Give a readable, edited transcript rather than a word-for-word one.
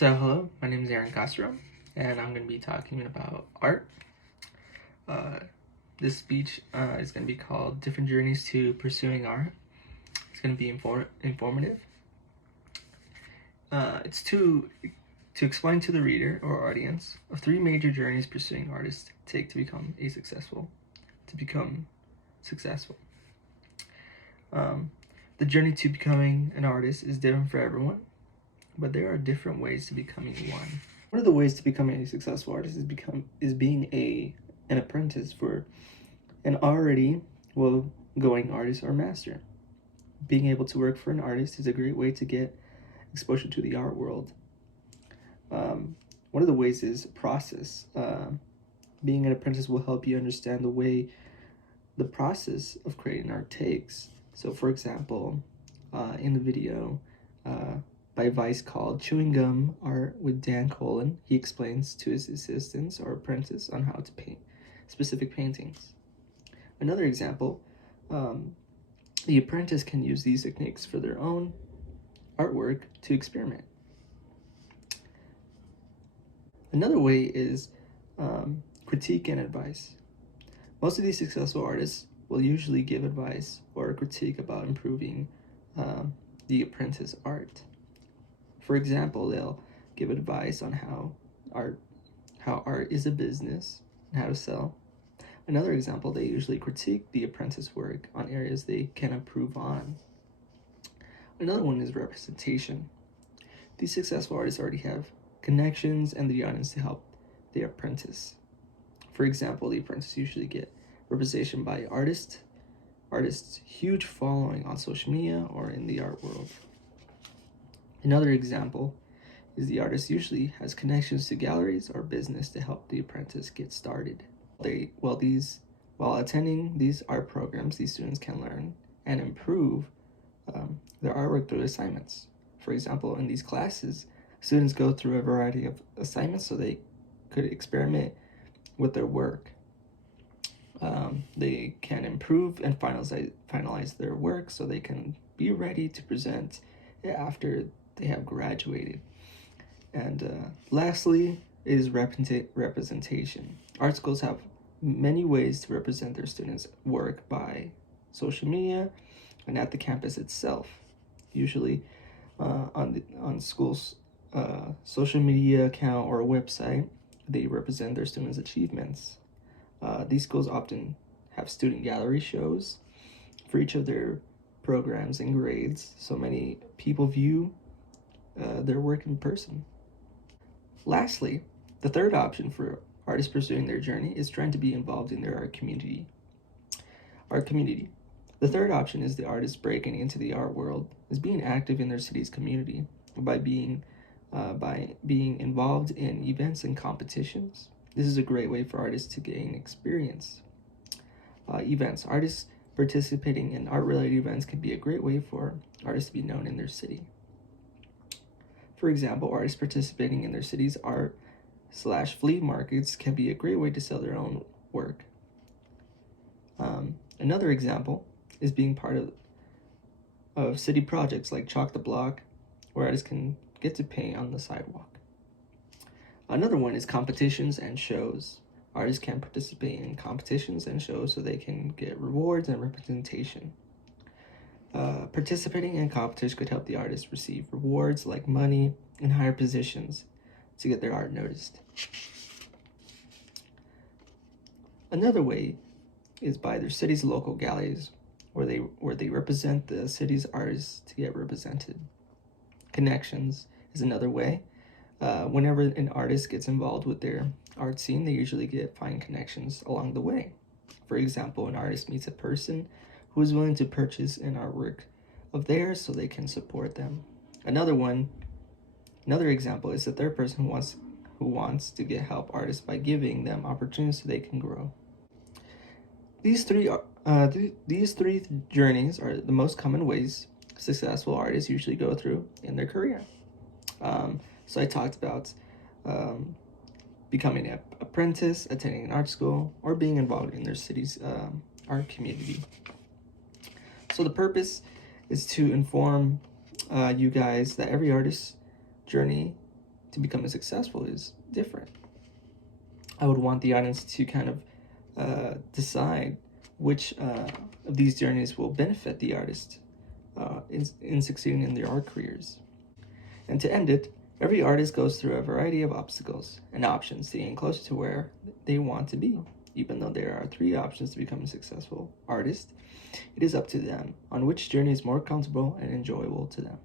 So hello, my name is Eren Castro, and I'm going to be talking about art. This speech is going to be called Different Journeys to Pursuing Art. It's going to be informative. It's to explain to the reader or audience of three major journeys pursuing artists take to become successful. The journey to becoming an artist is different for everyone, but there are different ways to becoming one. One of the ways to becoming a successful artist is being an apprentice for an already well-going artist or master. Being able to work for an artist is a great way to get exposure to the art world. One of the ways is process. Being an apprentice will help you understand the process of creating art takes. So for example, in the video by Vice called Chewing Gum Art with Dan Colin, he explains to his assistants or apprentice on how to paint specific paintings. Another example, the apprentice can use these techniques for their own artwork to experiment. Another way is critique and advice. Most of these successful artists will usually give advice or critique about improving the apprentice art. For example, they'll give advice on how art is a business and how to sell. Another example, they usually critique the apprentice work on areas they can improve on. Another one is representation. These successful artists already have connections and the audience to help their apprentice. For example, the apprentice usually get representation by artists' huge following on social media or in the art world. Another example is the artist usually has connections to galleries or business to help the apprentice get started. While attending these art programs, these students can learn and improve their artwork through assignments. For example, in these classes, students go through a variety of assignments so they could experiment with their work. They can improve and finalize their work so they can be ready to present after they have graduated. And lastly is representation. Art schools have many ways to represent their students' work by social media and at the campus itself. Usually on schools' social media account or website, they represent their students' achievements. These schools often have student gallery shows for each of their programs and grades, so many people view their work in person. Lastly, the third option for artists pursuing their journey is trying to be involved in their art community. The third option is the artist breaking into the art world, is being active in their city's community by being involved in events and competitions. This is a great way for artists to gain experience. Events. Artists participating in art-related events can be a great way for artists to be known in their city. For example, artists participating in their city's art/flea markets can be a great way to sell their own work. Another example is being part of city projects like Chalk the Block, where artists can get to paint on the sidewalk. Another one is competitions and shows. Artists can participate in competitions and shows so they can get rewards and representation. Participating in competitions could help the artist receive rewards like money and higher positions to get their art noticed. Another way is by their city's local galleries, where they represent the city's artists to get represented. Connections is another way. Whenever an artist gets involved with their art scene, they usually find connections along the way. For example, an artist meets a person who is willing to purchase an artwork of theirs so they can support them. Another example is the third person who wants to get help artists by giving them opportunities so they can grow. These three journeys are the most common ways successful artists usually go through in their career. So I talked about becoming an apprentice, attending an art school, or being involved in their city's art community. So the purpose is to inform you guys that every artist's journey to becoming successful is different. I would want the audience to kind of decide which of these journeys will benefit the artist in succeeding in their art careers. And to end it, every artist goes through a variety of obstacles and options to getting closer to where they want to be. Even though there are 3 options to become a successful artist, it is up to them on which journey is more comfortable and enjoyable to them.